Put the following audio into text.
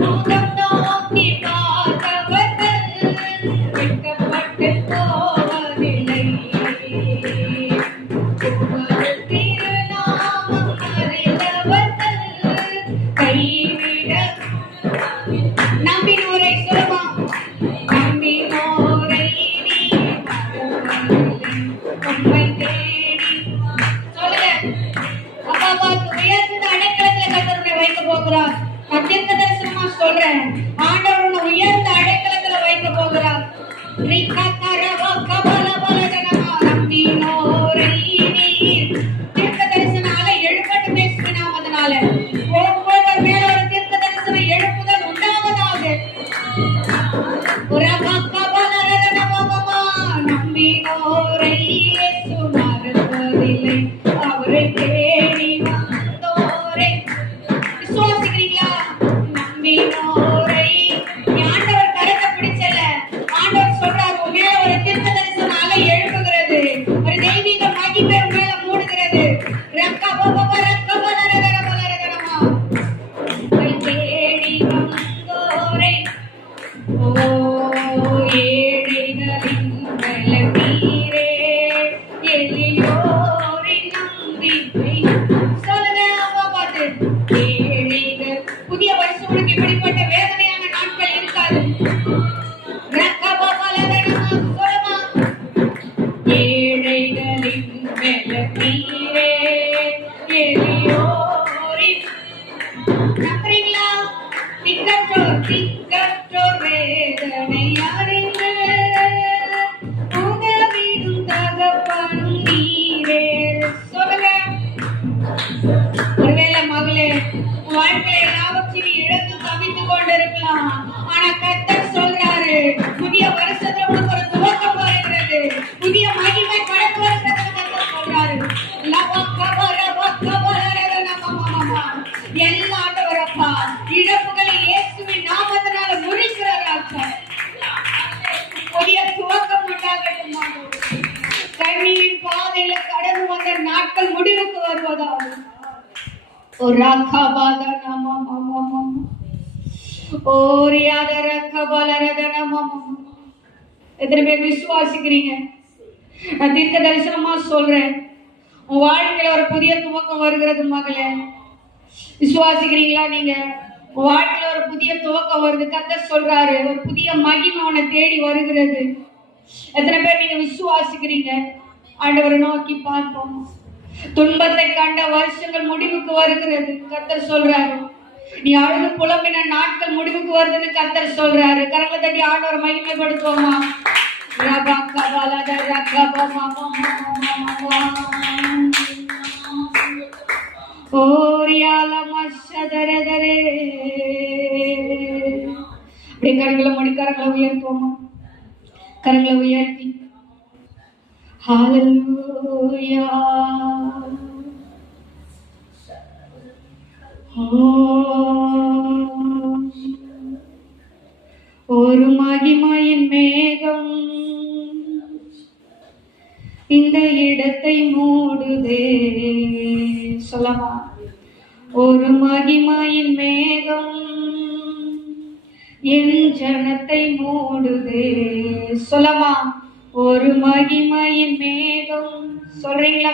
முகம் நோக்கி பார்த்தவர்கள் வெட்கப்பட்டு போவதில்லை. திருநாமம் அறிந்தவர்கள் கைவிட நம்பினோரை சொல்லுமா, நம்பினோரை நீ மறப்பதில்லை. உம்மை தேடி சொல்லுங்க. அப்பா பார்த்து உயர்ந்த அடைக்கலத்துல கர்த்தர் வைக்க போகிறார். தீர்க்க தரிசனமா சொல்றேன், ஆண்டவர் உன்னை உயர்ந்த அடைக்கலத்துல வைக்க போகிறார். நம்பினோரை நீர் தீர்க்க தரிசனால எழுப்பட்டு பேசினாம். அதனால ஒவ்வொரு மேல ஒரு தீர்க்க தரிசன எழுப்புதல் உண்டாவதாக. நம்பினோரை இயேசு மறப்பதில்லை. அவரை தேடி வந்தோரை விசுவாசிக்கிறீங்களா? நம்பினோரை ஆண்டவர் கரத்தை பிடிச்சல. ஆண்டவர் சொல்றார், உன் மேல ஒரு தீர்க்க தரிசன அலை எழுப்புகிறது. ஒரு தெய்வீக மகிமை உன் மேல மூடுகிறது. தேடி வந்தோரை ஏழைகளின் பலவீரே, எளியோரின் நம்பிக்கை. சொல்லுங்க அப்பா பார்த்து, ஏழைகள். புதிய வருஷம் உனக்கு இப்படிப்பட்ட வேதனையான நாட்கள் இருக்காது. ஏழைகளின் பலவீரே, எளியோரின் நம்புறீங்களா? திக்கற்றோர் வேதனை அறிந்து உதவிடும் தகப்பனும் நீரே. சொல்லுங்க. ஒருவேளை மகளே, வாழ்க்கையை எல்லாவற்றையும் இழந்து தவித்துக் கொண்டிருக்கலாம். ஆனா கர்த்தர் சொல்றாரு, புதிய வருஷத்துல உனக்கு ஒரு துவக்கம் வருகிறது. புதிய மகிமை கடந்து வருகிறது. கர்த்தர் சொல்றாரு, எல்லா ஆண்டவரப்பா இழப்புகளை இயேசுவின் நாமத்தினால முறிக்கிறார். புதிய துவக்கம் உண்டாகட்டும். கண்ணீரின் பாதையில கடந்து வந்த நாட்கள் முடிவுக்கு வருவதாக. எத்தனை பேர் விசுவாசிக்கிறீங்க? நான் தீர்க்க தரிசனமா சொல்றேன், உன் வாழ்க்கையில ஒரு புதிய துவக்கம் வருகிறது மகளே. விசுவாசிக்கிறீங்களா? நீங்க உன் வாழ்க்கையில ஒரு புதிய துவக்கம் வருது. கர்த்தர் சொல்றாரு, ஒரு புதிய மகிமை உன்னை தேடி வருகிறது. எத்தனை பேர் நீங்க விசுவாசிக்கிறீங்க? ஆண்டவரை நோக்கி பார்ப்போம். துன்பத்தை கண்ட வருஷங்கள் முடிவுக்கு வருகிறது. கர்த்தர் சொல்றாரு, நீ அழுது புலம்பின நாட்கள் முடிவுக்கு வருதுன்னு கர்த்தர் சொல்றாரு. கரங்களை தட்டி ஆண்டவரை மகிமைப்படுத்துவோமா? கரங்களை மணிக்கரங்களை உயர்த்துவோமா? கரங்களை உயர்த்தி ஹல்லேலூயா. ஒரு மகிமையின் மேகம் இந்த இடத்தை மூடுதே. சொல்லமா? ஒரு மகிமையின் மேகம் என் ஜனத்தை மூடுதே. சொல்லமா? ஒரு மகிமையின் மேகம். சொல்றீங்களா?